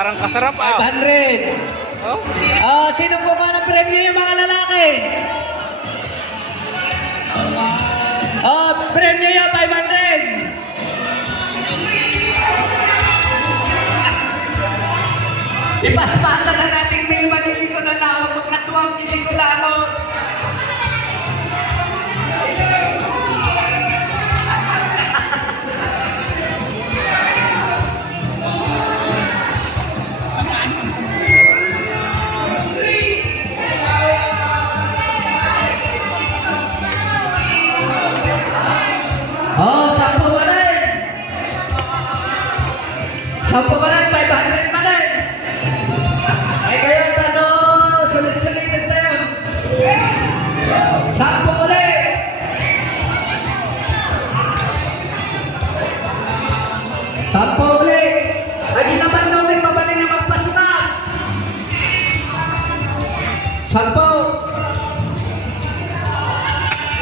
Parang kasarap 500. Oh. Sino po ba ng premyo yung mga lalaki? Premyo yung 500. Ipaspasa na natin may manili ko na lang. Magkatuwang hindi ko na ako. Sampo pa rin. Sampo pa rin, 500 pa rin. Ay kayo, sulit-sulit tayo. Sampo ulit. Sampo ulit. Ay, naman namin mabalik na magpasta. Sampo.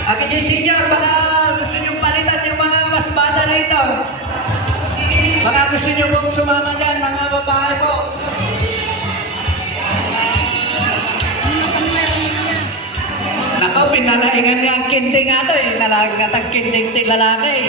Agad yung senior, baka gusto niyong palitan yung mga mas bata rito. Baka gusto niyo pong sumama dyan, mga babae po. Nako, pinalaingan niya ang kinding nga ito eh. Nalagat ang kinding ting lalaki.